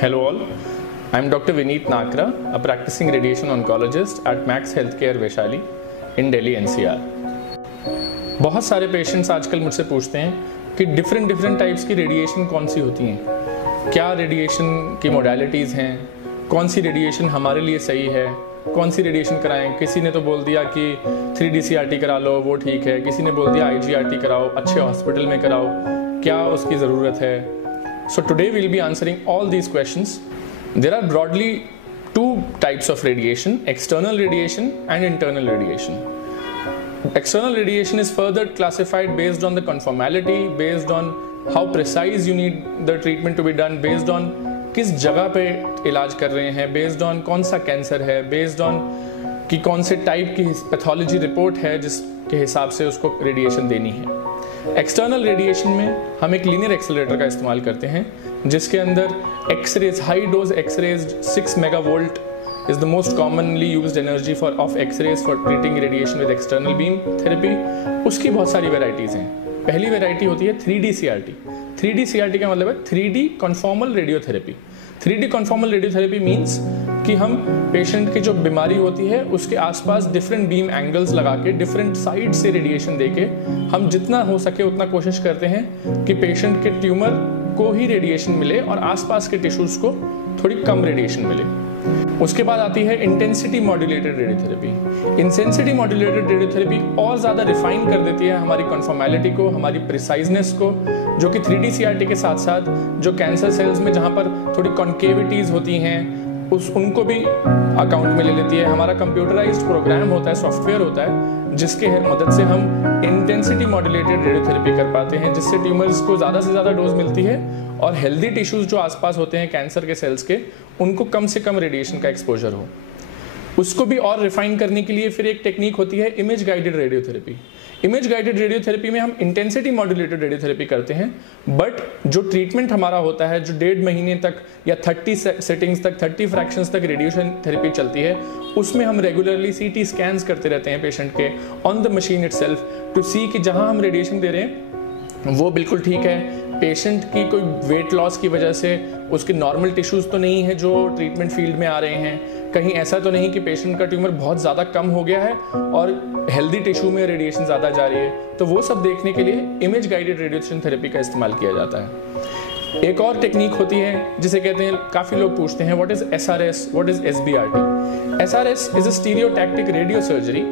Hello all, I am Dr. Vineet Nakra, a practicing radiation oncologist at Max Healthcare Vaishali in Delhi NCR. बहुत सारे patients आजकल मुझसे पूछते हैं कि डिफरेंट टाइप्स की रेडिएशन कौन सी होती हैं, क्या रेडिएशन की मोडालिटीज़ हैं, कौन सी रेडिएशन हमारे लिए सही है, कौन सी रेडिएशन कराएं। किसी ने तो बोल दिया कि 3D CRT करा लो, वो ठीक है। किसी ने बोल दिया IGRT कराओ, अच्छे हॉस्पिटल में कराओ, क्या उसकी ज़रूरत है। So today we'll be answering all these questions. There are broadly two types of radiation: external radiation and internal radiation. External radiation is further classified based on the conformality, based on how precise you need the treatment to be done, based on किस जगह पे इलाज कर रहे हैं, based on कौन सा cancer है, based on कि कौन से टाइप की पैथोलॉजी रिपोर्ट है जिसके हिसाब से उसको रेडिएशन देनी है। एक्सटर्नल रेडिएशन में हम एक लीनियर एक्सेलरेटर का इस्तेमाल करते हैं जिसके अंदर x-rays, high dose x-rays 6 megavolt is the most commonly used energy of X-rays for treating radiation with external beam therapy। उसकी बहुत सारी वेराइटीज़ हैं। पहली वेराइटी होती है 3D CRT। 3D CRT का मतलब है 3D conformal radiotherapy. 3D conformal radiotherapy means कि हम पेशेंट की जो बीमारी होती है उसके आसपास डिफरेंट बीम एंगल्स लगा के डिफरेंट साइड से रेडिएशन देके हम जितना हो सके उतना कोशिश करते हैं कि पेशेंट के ट्यूमर को ही रेडिएशन मिले और आसपास के टिश्यूज को थोड़ी कम रेडिएशन मिले। उसके बाद आती है intensity modulated radiotherapy. Intensity modulated radiotherapy और ज़्यादा रिफाइन कर देती है हमारी कॉन्फॉर्मेलिटी को, हमारी प्रिसाइजनेस को, जो कि 3D CRT के साथ साथ जो कैंसर सेल्स में जहाँ पर थोड़ी कॉन्केविटीज़ होती हैं उनको भी अकाउंट में ले लेती है। हमारा कंप्यूटराइज्ड प्रोग्राम होता है, सॉफ्टवेयर होता है जिसके मदद से हम इंटेंसिटी मॉड्यूलेटेड रेडियोथेरेपी कर पाते हैं, जिससे ट्यूमर्स को ज़्यादा से ज़्यादा डोज मिलती है और हेल्दी टिश्यूज जो आसपास होते हैं कैंसर के सेल्स के, उनको कम से कम रेडिएशन का एक्सपोजर हो। उसको भी और रिफाइन करने के लिए फिर एक टेक्निक होती है image guided radiotherapy. Image guided radiotherapy में हम इंटेंसिटी मॉड्यूलेटेड रेडियोथेरेपी करते हैं, बट जो ट्रीटमेंट हमारा होता है, जो 1.5 महीने तक या 30 सेटिंग्स तक, 30 फ्रैक्शंस तक रेडिएशन थेरेपी चलती है, उसमें हम रेगुलरली CT स्कैन्स करते रहते हैं पेशेंट के on the machine itself to see कि जहां हम रेडिएशन दे रहे हैं वो बिल्कुल ठीक है। पेशेंट की कोई वेट लॉस की वजह से उसके नॉर्मल टिश्यूज तो नहीं है जो ट्रीटमेंट फील्ड में आ रहे हैं, कहीं ऐसा तो नहीं कि पेशेंट का ट्यूमर बहुत ज़्यादा कम हो गया है और हेल्दी टिश्यू में रेडिएशन ज़्यादा जा रही है। तो वो सब देखने के लिए इमेज गाइडेड रेडिएशन थेरेपी का इस्तेमाल किया जाता है। एक और टेक्निक होती है जिसे कहते हैं, काफ़ी लोग पूछते हैं, what is SRS, what is SBRT। SRS is a stereotactic radio surgery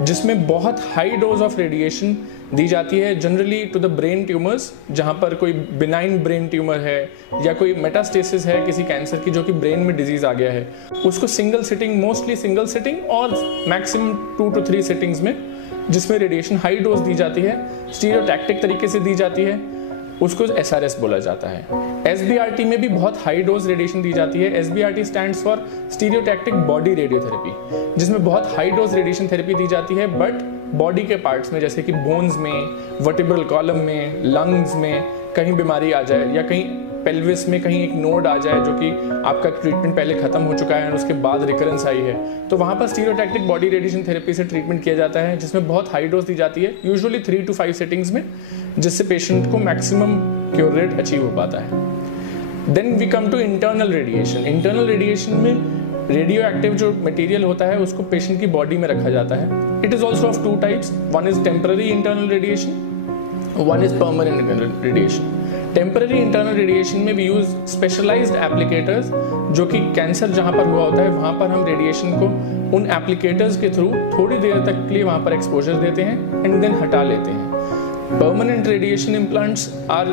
जिसमें बहुत हाई डोज ऑफ रेडिएशन दी जाती है generally to the brain tumours, जहाँ पर कोई बिनाइन ब्रेन ट्यूमर है या कोई मेटास्टेसिस है किसी कैंसर की जो कि ब्रेन में डिजीज आ गया है, उसको single sitting, mostly single sitting और मैक्सिमम 2 to 3 सिटिंग्स में, जिसमें रेडिएशन हाई डोज दी जाती है, स्टीरियोटैक्टिक तरीके से दी जाती है, उसको SRS बोला जाता है। SBRT में भी बहुत हाई डोज रेडिएशन दी जाती है। SBRT stands for stereotactic body radiotherapy, जिसमें बहुत हाई डोज रेडिएशन थेरेपी दी जाती है बट बॉडी के पार्ट्स में, जैसे कि बोन्स में, वर्टिब्रल कॉलम में, लंग्स में कहीं बीमारी आ जाए या कहीं पेल्विस में कहीं एक नोड आ जाए जो कि आपका ट्रीटमेंट पहले खत्म हो चुका है और उसके बाद रिकरेंस आई है, तो वहाँ पर स्टीरियोटैक्टिक बॉडी रेडिएशन थेरेपी से ट्रीटमेंट किया जाता है, जिसमें बहुत हाई डोज दी जाती है, यूजुअली 3 to 5 सेटिंग्स में, जिससे पेशेंट को मैक्सिमम क्योर रेट अचीव हो पाता है। Then we come to internal radiation. Internal radiation में रेडियो एक्टिव जो मटेरियल होता है उसको पेशेंट की बॉडी में रखा जाता है। It is also of 2 types, one is temporary internal radiation, one is permanent internal radiation. Temporary internal radiation में वी यूज स्पेशलाइज्ड एप्लीकेटर्स, जो कि कैंसर जहाँ पर हुआ होता है वहाँ पर हम रेडिएशन को उन एप्लीकेटर्स के थ्रू थोड़ी देर तक के लिए वहाँ पर एक्सपोजर देते हैं एंड देन हटा लेते हैं। Permanent radiation implants are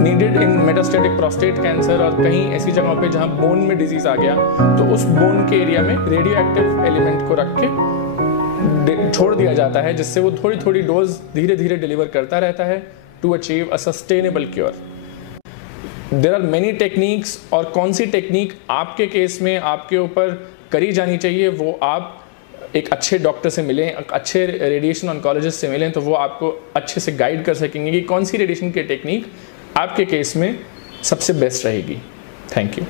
needed in metastatic prostate cancer और कहीं ऐसी जगहों पे जहाँ बोन में डिजीज आ गया, तो उस बोन के एरिया में रेडियो एक्टिव एलिमेंट को रख के छोड़ दिया जाता है, जिससे वो थोड़ी थोड़ी डोज धीरे धीरे डिलीवर करता रहता है to achieve a sustainable cure. There are many techniques, और कौन सी टेक्निक आपके केस में आपके ऊपर करी जानी चाहिए वो आप एक अच्छे डॉक्टर से मिलें, अच्छे रेडिएशन ऑन्कोलॉजिस्ट से मिलें, तो वो आपको अच्छे से गाइड कर सकेंगे कि कौन सी रेडिएशन की टेक्निक आपके केस में सबसे बेस्ट रहेगी। Thank you.